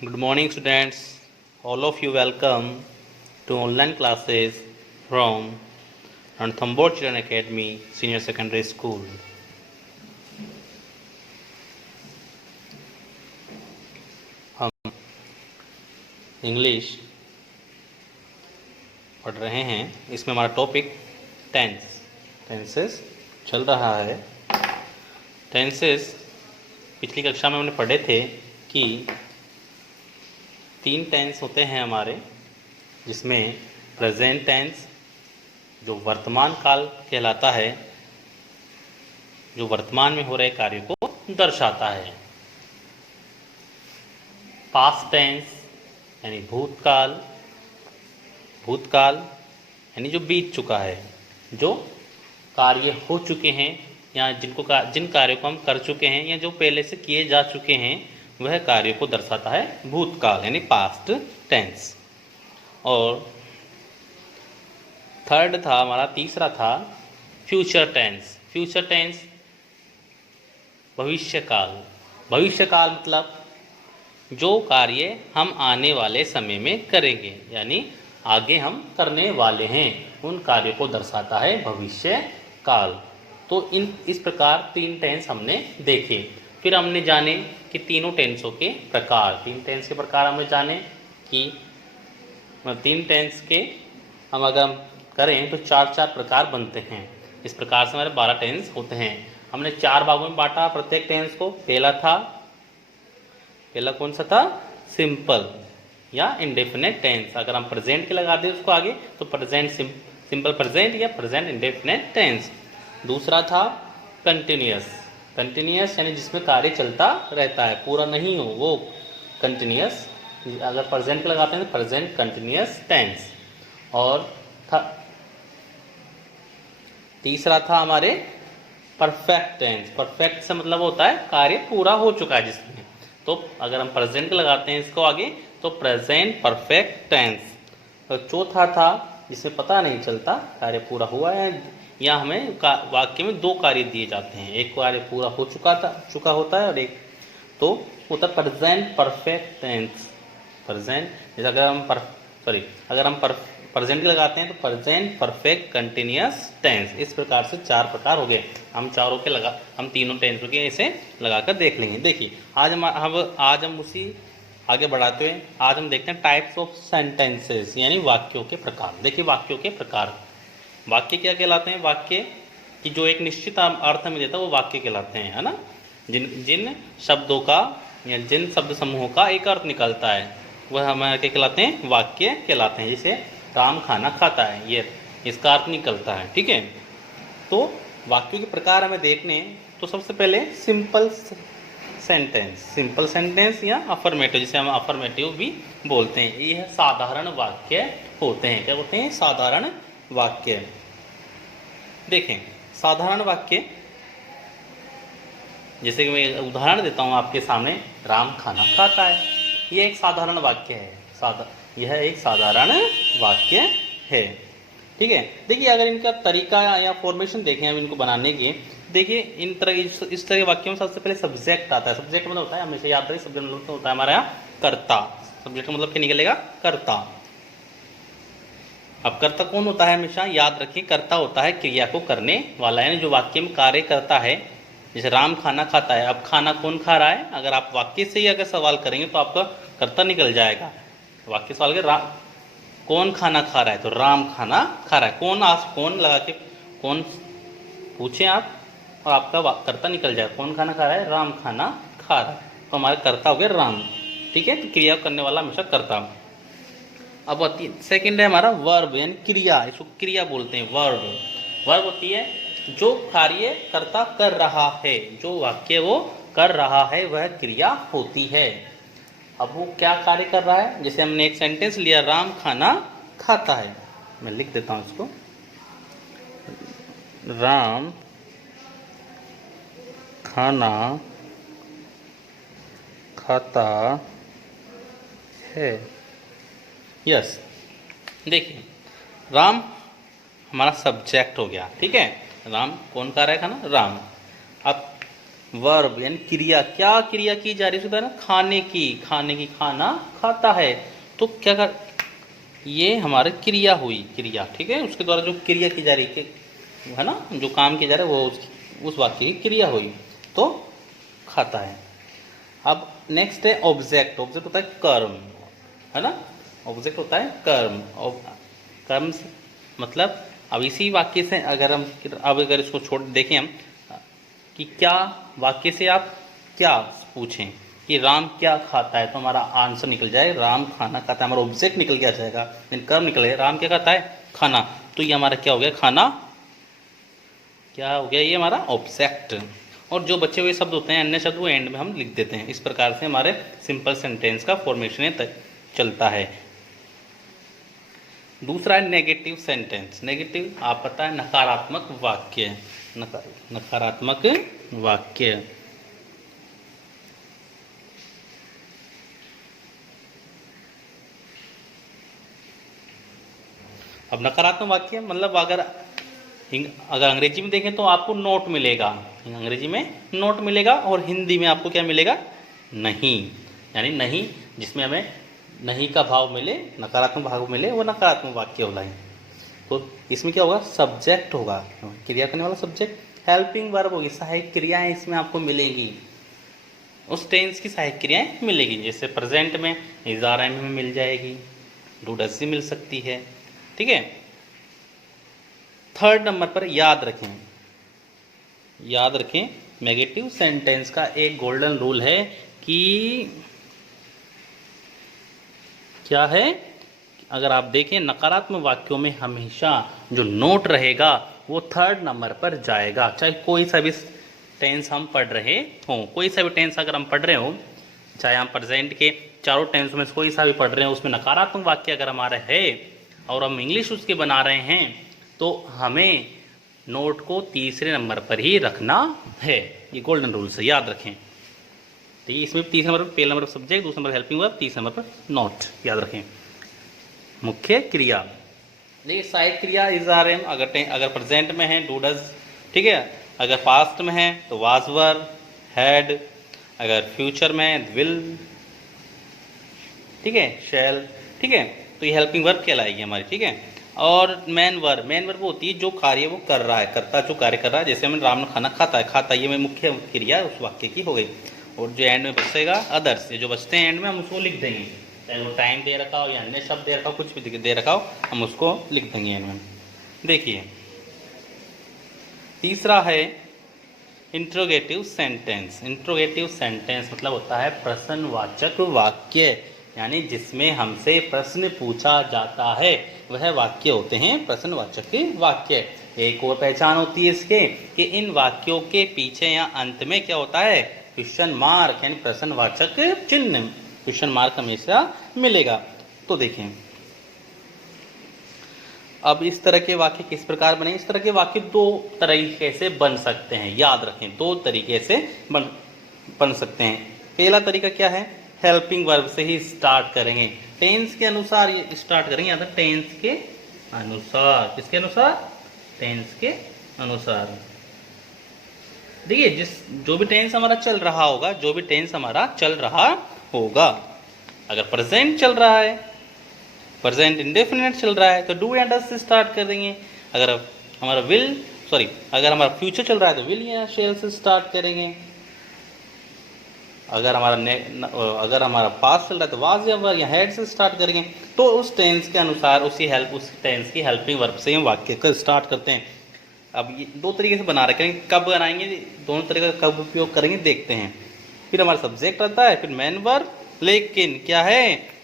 Good morning, students. All of you welcome to online classes from Ranthambore Children Academy Senior Secondary School. हम English पढ़ रहे हैं। इसमें हमारा टॉपिक टेंसेस चल रहा है। टेंसेस पिछली कक्षा में हमने पढ़े थे कि 3 टेंस होते हैं हमारे, जिसमें प्रेजेंट टेंस जो वर्तमान काल कहलाता है, जो वर्तमान में हो रहे कार्य को दर्शाता है। पास्ट टेंस यानी भूतकाल यानी जो बीत चुका है, जो कार्य हो चुके हैं या जिन कार्यों को हम कर चुके हैं या जो पहले से किए जा चुके हैं, वह कार्य को दर्शाता है भूतकाल यानी पास्ट टेंस। और तीसरा था फ्यूचर टेंस। फ्यूचर टेंस भविष्यकाल मतलब जो कार्य हम आने वाले समय में करेंगे, यानी आगे हम करने वाले हैं, उन कार्यों को दर्शाता है भविष्य काल। तो इस प्रकार 3 टेंस हमने देखे। फिर हमने जाने कि तीनों टेंसों के प्रकार, 3 टेंस के प्रकार हमने जाने कि 3 टेंस के अगर हम करें तो 4 प्रकार बनते हैं। इस प्रकार से हमारे 12 टेंस होते हैं। हमने 4 भागों में बांटा प्रत्येक टेंस को। पहला कौन सा था? सिंपल या इंडेफिनेट टेंस। अगर हम प्रेजेंट के लगा दें उसको आगे तो सिंपल प्रेजेंट या प्रेजेंट इंडेफिनेट टेंस। दूसरा था कंटिन्यूअस यानी जिसमें कार्य चलता रहता है, पूरा नहीं हो, वो कंटिन्यूअस। अगर प्रेजेंट के लगाते हैं तो प्रेजेंट कंटिन्यूअस टेंस। और तीसरा था हमारे परफेक्ट टेंस। परफेक्ट से मतलब होता है कार्य पूरा हो चुका है जिसमें। तो अगर हम प्रेजेंट लगाते हैं इसको आगे तो प्रेजेंट परफेक्ट टेंस। और चौथा था जिसमें पता नहीं चलता कार्य पूरा हुआ है, या हमें वाक्य में 2 कार्य दिए जाते हैं, एक कार्य पूरा हो चुका होता है और एक तो होता है प्रेजेंट परफेक्ट टेंस। जैसे अगर हम प्रेजेंट लगाते हैं तो प्रेजेंट परफेक्ट कंटिन्यूअस टेंस। इस प्रकार से 4 प्रकार हो गए। हम तीनों टेंसों के ऐसे लगाकर देख लेंगे। देखिए आज हम उसी आगे बढ़ाते हुए आज हम देखते हैं टाइप्स ऑफ सेंटेंसेस यानी वाक्यों के प्रकार। देखिए वाक्यों के प्रकार, वाक्य क्या कहलाते हैं? वाक्य की जो एक निश्चित अर्थ में देता है वो वाक्य कहलाते हैं, है ना। जिन शब्दों का या जिन शब्द समूहों का एक अर्थ निकलता है वह हमारे क्या कहलाते हैं? वाक्य कहलाते हैं। जैसे राम खाना खाता है, ये इसका अर्थ निकलता है, ठीक है। तो वाक्यों के प्रकार हमें देखने तो सबसे पहले सिंपल सेंटेंस या अफर्मेटिव, जिसे हम अफर्मेटिव भी बोलते हैं, यह साधारण वाक्य होते हैं। क्या होते हैं? साधारण वाक्य। देखें साधारण वाक्य, जैसे कि मैं उदाहरण देता हूं आपके सामने, राम खाना खाता है, यह एक साधारण वाक्य है। यह एक साधारण वाक्य है, ठीक है। देखिए अगर इनका तरीका या फॉर्मेशन देखें हम इनको बनाने की, देखिए इस तरह के वाक्यों में सबसे पहले सब्जेक्ट आता है। सब्जेक्ट मतलब होता है, हमेशा याद रखें, सब्जेक्ट मतलब होता है हमारा यहाँ कर्ता। सब्जेक्ट मतलब क्या निकलेगा? कर्ता। अब कर्ता कौन होता है? हमेशा याद रखिए, कर्ता होता है क्रिया को करने वाला, यानी जो वाक्य में कार्य करता है। जैसे राम खाना खाता है, अब खाना कौन खा रहा है? अगर आप वाक्य से ही अगर सवाल करेंगे तो आपका कर्ता निकल जाएगा। वाक्य सवाल के कौन खाना खा रहा है, तो राम खाना खा रहा है। कौन लगा के कौन पूछे आप और आपका कर्ता निकल जाए। कौन खाना खा रहा है? राम खाना खा रहा है, तो हमारे कर्ता हो गए राम, ठीक है। तो क्रिया करने वाला हमेशा कर्ता। अब सेकंड है हमारा वर्ब यानी क्रिया, इसको क्रिया बोलते हैं। वर्ब होती है जो कार्य कर्ता कर रहा है, जो वाक्य वो कर रहा है वह क्रिया होती है। अब वो क्या कार्य कर रहा है? जैसे हमने एक सेंटेंस लिया, राम खाना खाता है, मैं लिख देता हूं इसको, राम खाना खाता है। यस, देखिए राम हमारा सब्जेक्ट हो गया, ठीक है। राम कौन खा रहा है खाना? राम। अब वर्ब यानी क्रिया, क्या क्रिया की जा रही है ना, खाने की, खाने की, खाना खाता है। तो क्या कर, ये हमारी क्रिया हुई, क्रिया, ठीक है, उसके द्वारा जो क्रिया की जा रही है ना, जो काम किया जा रहा है वो उस वाक्य की क्रिया हुई, तो खाता है। अब नेक्स्ट है ऑब्जेक्ट। ऑब्जेक्ट होता है कर्म, है ना, ऑब्जेक्ट होता है कर्म। और कर्म से मतलब, अब इसी वाक्य से अगर हम, अब अगर इसको छोड़ देखें हम कि क्या वाक्य से आप क्या पूछें कि राम क्या खाता है, तो हमारा आंसर निकल जाए राम खाना खाता है, हमारा ऑब्जेक्ट निकल के आ जाएगा, कर्म निकल गया, राम क्या खाता है, खाना। तो ये हमारा क्या हो गया, खाना क्या हो गया, ये हमारा ऑब्जेक्ट। और जो बचे हुए शब्द होते हैं, अन्य शब्द, वो एंड में हम लिख देते हैं। इस प्रकार से हमारे सिंपल सेंटेंस का फॉर्मेशन चलता है। दूसरा है नेगेटिव सेंटेंस। नेगेटिव आप पता है, नकारात्मक वाक्य, नकारात्मक वाक्य। अब नकारात्मक वाक्य मतलब अगर अंग्रेजी में देखें तो आपको नोट मिलेगा, अंग्रेजी में नोट मिलेगा, और हिंदी में आपको क्या मिलेगा, नहीं, यानी नहीं, जिसमें हमें नहीं का भाव मिले, नकारात्मक भाव मिले, वो नकारात्मक वाक्य होगा। तो इसमें क्या होगा, सब्जेक्ट होगा, क्रिया करने वाला सब्जेक्ट, हेल्पिंग वर्ब होगी, सहायक क्रियाएं इसमें आपको मिलेंगी, उस टेंस की सहायक क्रियाएं मिलेगी। जैसे प्रेजेंट में इज आर एम में मिल जाएगी, डू डज से मिल सकती है, ठीक है। थर्ड नंबर पर याद रखें, याद रखें, नेगेटिव सेंटेंस का एक गोल्डन रूल है कि क्या है, अगर आप देखें नकारात्मक वाक्यों में हमेशा जो नोट रहेगा वो थर्ड नंबर पर जाएगा। चाहे कोई सा भी टेंस हम पढ़ रहे हों, कोई सा भी टेंस अगर हम पढ़ रहे हों, चाहे हम प्रेजेंट के चारों टेंस में कोई सा भी पढ़ रहे हैं, उसमें नकारात्मक वाक्य अगर हमारा है और हम इंग्लिश उसके बना रहे हैं, तो हमें नोट को तीसरे नंबर पर ही रखना है। ये गोल्डन रूल्स है, याद रखें। तो ये इसमें तीसरे नंबर पर, पहले नंबर पर सब्जेक्ट, दूसरे नंबर पर हेल्पिंग वर्ब, तीसरे नंबर पर नोट, याद रखें। मुख्य क्रिया, देखिए सहायक क्रिया इज आर एम, अगर प्रेजेंट में है डू डज, ठीक है, अगर पास्ट में है तो वाज वर हैड, अगर फ्यूचर में है विल, ठीक है, शैल, ठीक है, तो ये हेल्पिंग वर्ब कहलाएगी हमारी, ठीक है। और मेन वर्ब होती है जो कार्य वो कर रहा है, करता जो कार्य कर रहा है, जैसे हमें राम ने खाना खाता है, खाता, ये में मुख्य क्रिया उस वाक्य की हो गई। और जो एंड में बचेगा अदर्स, ये जो बचते हैं एंड में हम उसको लिख देंगे, चाहे वो टाइम दे रखा हो या अन्य शब्द दे रखा हो, कुछ भी दे रखा हो, हम उसको लिख देंगे एंड में। देखिए तीसरा है इंट्रोगेटिव सेंटेंस। इंट्रोगेटिव सेंटेंस मतलब होता है प्रश्नवाचक वाक्य, यानी जिसमें हमसे प्रश्न पूछा जाता है, वह वाक्य होते हैं प्रश्नवाचक वाक्य। एक और पहचान होती है इसके कि इन वाक्यों के पीछे या अंत में क्या होता है, क्वेश्चन मार्क, यानी प्रश्नवाचक चिन्ह, क्वेश्चन मार्क हमेशा मिलेगा। तो देखें अब इस तरह के वाक्य किस प्रकार बने। इस तरह के वाक्य दो तरीके से बन सकते हैं, याद रखें, दो तरीके से बन सकते हैं। पहला तरीका क्या है, हेल्पिंग वर्ब से ही स्टार्ट करेंगे, टेंस के अनुसार ये स्टार्ट करेंगे, या टेंस के अनुसार, किसके अनुसार, टेंस के अनुसार। देखिए जो भी टेंस हमारा चल रहा होगा, जो भी टेंस हमारा चल रहा होगा, अगर प्रेजेंट चल रहा है, प्रेजेंट इंडेफिनिट चल रहा है, तो डू या डज से स्टार्ट कर देंगे। अगर हमारा अगर हमारा फ्यूचर चल रहा है तो विल या शैल से स्टार्ट करेंगे। अगर हमारा पास्ट चल रहा है तो वाज या वर या हैड से स्टार्ट करेंगे। तो उस टेंस के अनुसार उस टेंस की हेल्पिंग वर्ब से हम वाक्य का स्टार्ट करते हैं। अब ये दो तरीके से बना रखे हैं, कब बनाएंगे, दोनों तरीके का कब उपयोग करेंगे देखते हैं। फिर हमारा सब्जेक्ट आता है, फिर मेन वर्ब, लेकिन क्या है,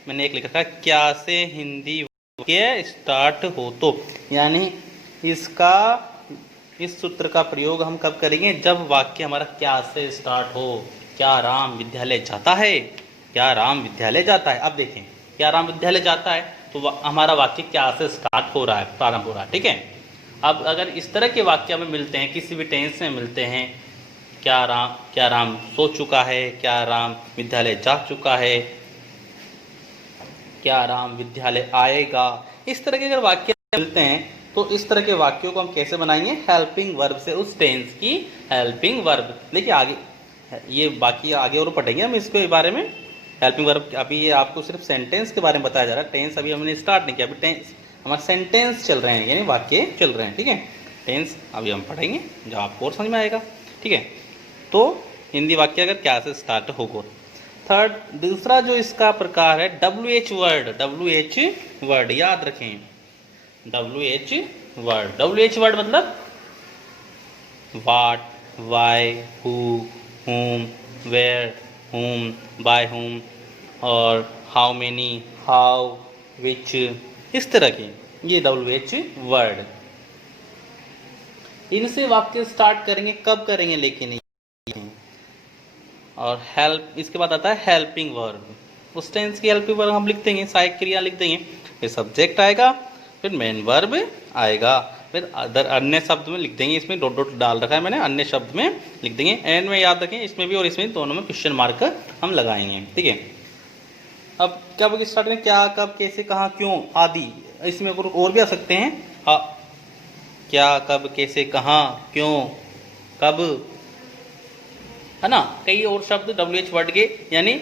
मैंने एक लिखा था क्या से हिंदी वाक्य स्टार्ट हो तो, यानी इस सूत्र का प्रयोग हम कब करेंगे, जब वाक्य हमारा क्या से स्टार्ट हो। क्या राम विद्यालय जाता है, क्या राम विद्यालय जाता है। अब देखें क्या राम विद्यालय जाता है, तो हमारा वाक्य क्या से स्टार्ट हो रहा है, प्रारंभ हो रहा है, ठीक है। अब अगर इस तरह के वाक्य में मिलते हैं, किसी भी टेंस में मिलते हैं, क्या राम सो चुका है, क्या राम विद्यालय जा चुका है, क्या राम विद्यालय आएगा, इस तरह के अगर वाक्य मिलते हैं, तो इस तरह के वाक्यों को हम कैसे बनाएंगे, हेल्पिंग वर्ब से, उस टेंस की हेल्पिंग वर्ब। देखिए आगे ये बाकी आगे और पढ़ेंगे हम इसके बारे में। हेल्पिंग वर्ब अभी ये आपको सिर्फ सेंटेंस के बारे में बताया जा रहा है, टेंस अभी हमने स्टार्ट नहीं किया, अभी टेंस हमारे सेंटेंस चल रहे हैं, यानी वाक्य चल रहे हैं, ठीक है। टेंस अभी हम पढ़ेंगे जब आपको और समझ में आएगा, ठीक है। तो हिंदी वाक्य अगर क्या से स्टार्ट होगा। थर्ड, दूसरा जो इसका प्रकार है WH वर्ड। WH वर्ड याद रखें, WH वर्ड। WH वर्ड मतलब what, why, who, whom, where, whom, by whom और how many, how, which, इस तरह की ये WH वर्ड। इनसे वाक्य स्टार्ट करेंगे, कब करेंगे लेकिन। और हेल्प, इसके बाद आता है हेल्पिंग वर्ब। उस टेंस की हेल्पिंग वर्ब हम लिख देंगे, सहायक क्रिया लिख देंगे, फिर सब्जेक्ट आएगा, फिर मेन वर्ब आएगा, फिर अदर अन्य शब्द में लिख देंगे, इसमें डॉट डॉट डाल रखा है मैंने, अन्य शब्द में लिख देंगे। एंड में याद रखें इसमें भी और इसमें दोनों में क्वेश्चन मार्क हम लगाएंगे, ठीक है। अब क्या बोल स्टार्ट करें, क्या, कब, कैसे, कहाँ, क्यों आदि। इसमें और भी आ सकते हैं, क्या, कब, कैसे, कहाँ, क्यों, कब, है ना, कई और शब्द WH वर्ड के, यानी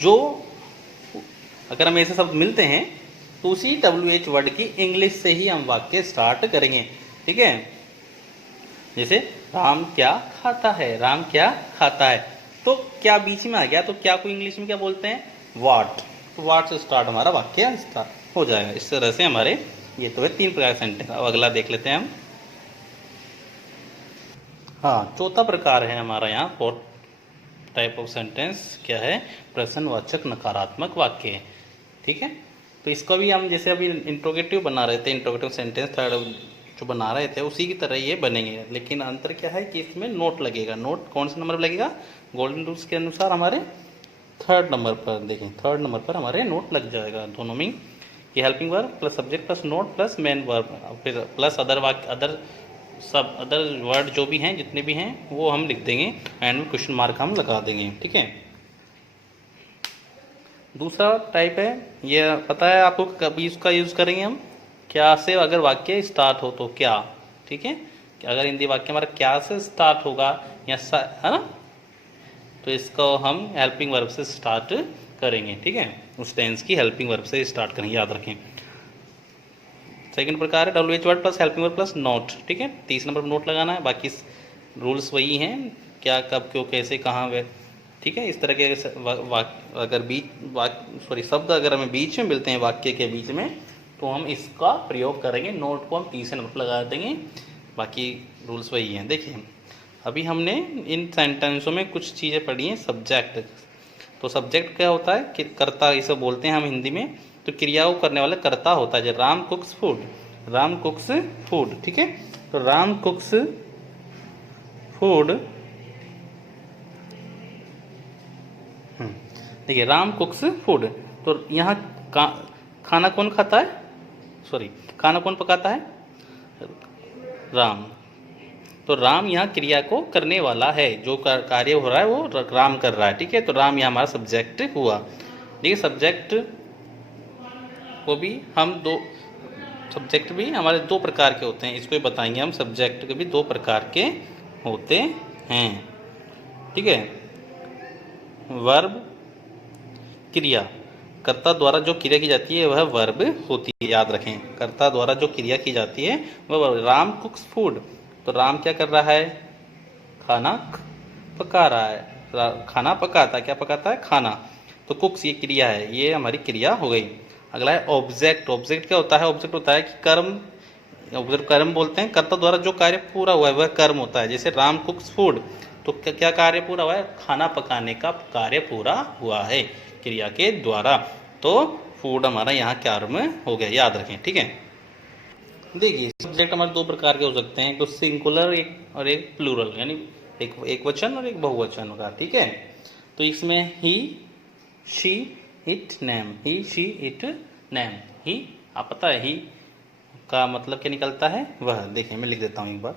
जो अगर हमें ऐसे शब्द मिलते हैं तो उसी WH वर्ड की इंग्लिश से ही हम वाक्य स्टार्ट करेंगे, ठीक है। जैसे राम क्या खाता है, राम क्या खाता है, तो क्या बीच में आ गया, तो क्या को इंग्लिश में क्या बोलते हैं, वाट। तो वाट से स्टार्ट हमारा वाक्य स्टार्ट हो जाएगा। इस तरह से हमारे ये तो है 3 प्रकार के सेंटेंस। अब अगला देख लेते हैं हम। हाँ, चौथा प्रकार है हमारा यहाँ, फोर्थ टाइप ऑफ सेंटेंस क्या है, प्रश्नवाचक नकारात्मक वाक्य, ठीक है। तो इसको भी हम जैसे अभी इंट्रोगेटिव बना रहे थे, इंट्रोगेटिव सेंटेंस थर्ड जो बना रहे थे उसी की तरह ये बनेंगे, लेकिन अंतर क्या है कि इसमें नोट लगेगा। नोट कौन से नंबर पर लगेगा, गोल्डन रूल्स के अनुसार हमारे 3rd नंबर पर। देखें 3rd नंबर पर हमारे नोट लग जाएगा दोनों में, कि helping verb plus subject plus note plus main verb, फिर प्लस अदर वाक्य, अदर वर्ड जो भी हैं, जितने भी हैं वो हम लिख देंगे, एंड में क्वेश्चन मार्क हम लगा देंगे, ठीक है। दूसरा टाइप है, ये पता है आपको, कभी इसका यूज करेंगे हम क्या से, अगर वाक्य स्टार्ट हो तो क्या, ठीक है। अगर हिंदी वाक्य हमारा क्या से स्टार्ट होगा या है ना, तो इसको हम हेल्पिंग वर्ब से स्टार्ट करेंगे, ठीक है। उस टेंस की हेल्पिंग वर्ब से स्टार्ट करेंगे, याद रखें। सेकंड प्रकार है WH word plus helping verb plus note, ठीक है। 30 नंबर पर नोट लगाना है, बाकी रूल्स वही हैं, क्या, कब, क्यों, कैसे, कहाँ, वे, ठीक है। इस तरह के अगर शब्द अगर हमें बीच में मिलते हैं वाक्य के बीच में, तो हम इसका प्रयोग करेंगे, नोट को हम 30 नंबर पर लगा देंगे, बाकी रूल्स वही हैं। देखिए अभी हमने इन सेंटेंसों में कुछ चीज़ें पढ़ी हैं। सब्जेक्ट, तो सब्जेक्ट क्या होता है कि कर्ता, इसे बोलते हैं हम हिंदी में, तो क्रिया को करने वाला कर्ता होता है। जैसे Ram cooks food, Ram cooks food, ठीक है। तो राम कुक्स फूड, देखिए राम कुक्स फूड, तो यहाँ खाना कौन खाता है, खाना कौन पकाता है, राम। तो राम यहाँ क्रिया को करने वाला है, जो कार्य हो रहा है वो राम कर रहा है, ठीक है। तो राम यहाँ हमारा सब्जेक्ट हुआ, ठीक है। सब्जेक्ट को भी हम सब्जेक्ट भी हमारे 2 प्रकार के होते हैं, इसको भी बताएंगे हम। सब्जेक्ट के भी 2 प्रकार के होते हैं, ठीक है। वर्ब, क्रिया, कर्ता द्वारा जो क्रिया की जाती है वह वर्ब होती है, याद रखें। कर्ता द्वारा जो क्रिया की जाती है वह वर्ब। राम कुक्स फूड, तो राम क्या कर रहा है, खाना पका रहा है, खाना पकाता है, क्या पकाता है, खाना। तो कुक्स ये क्रिया है, ये हमारी क्रिया हो गई। अगला है ऑब्जेक्ट। ऑब्जेक्ट क्या होता है, ऑब्जेक्ट होता है कि कर्म, ऑब्जेक्ट कर्म बोलते हैं, कर्ता द्वारा जो कार्य पूरा हुआ है वह कर्म होता है। जैसे राम कुक्स फूड, तो क्या कार्य पूरा हुआ है, खाना पकाने का कार्य पूरा हुआ है क्रिया के द्वारा। तो फूड हमारा यहाँ कर्म हो गया, याद रखें, ठीक है। देखिए सब्जेक्ट हमारे 2 प्रकार के हो सकते हैं, तो सिंगुलर और एक प्लूरल, यानी एक वचन और एक बहुवचन का, ठीक है। तो इसमें he, she, it, name, he, she, it, name. He, आप पता है ही का मतलब क्या निकलता है, वह। देखिए मैं लिख देता हूँ एक बार।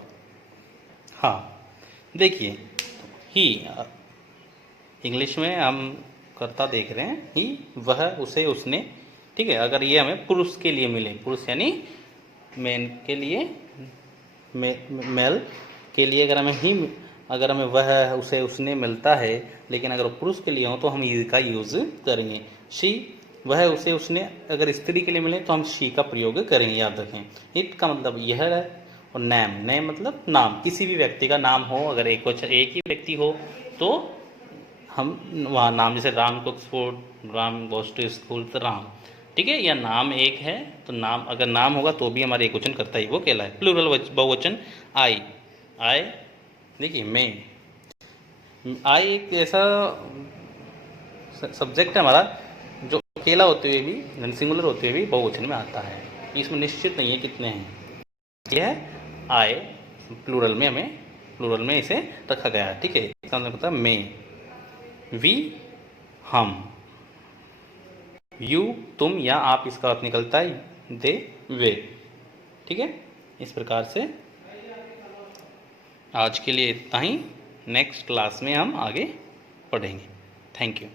हाँ देखिए, ही इंग्लिश में हम कर्ता देख रहे हैं, ही, वह, उसे, उसने, ठीक है। अगर ये हमें पुरुष के लिए मिले, पुरुष यानी मेन के लिए, मेल के लिए अगर हमें ही अगर हमें वह, उसे, उसने मिलता है, लेकिन अगर वो पुरुष के लिए हो तो हम ई का यूज़ करेंगे। शी, वह, उसे, उसने अगर स्त्री के लिए मिले तो हम शी का प्रयोग करेंगे, याद रखें। इट का मतलब यह है, और नेम, नेम मतलब नाम, किसी भी व्यक्ति का नाम हो, अगर एक ही व्यक्ति हो तो हम वहाँ नाम, जैसे Ram cooks food, Ram goes to school, तो राम, ठीक है। या नाम एक है तो नाम, अगर नाम होगा तो भी हमारे एक वचन करता ही वो कहलाए। प्लूरल बहुवचन आई, आई देखिए मैं, आई एक ऐसा सब्जेक्ट है हमारा जो अकेला होते हुए भी, सिंगुलर होते हुए भी बहुवचन में आता है। इसमें निश्चित नहीं है कितने हैं, यह है आई, प्लूरल में, हमें प्लूरल में इसे रखा गया है, ठीक है। इसका मतलब होता है मैं, वी हम, यू तुम या आप, इसका अर्थ निकलता है दे वे, ठीक है। इस प्रकार से आज के लिए इतना ही, नेक्स्ट क्लास में हम आगे पढ़ेंगे। Thank you.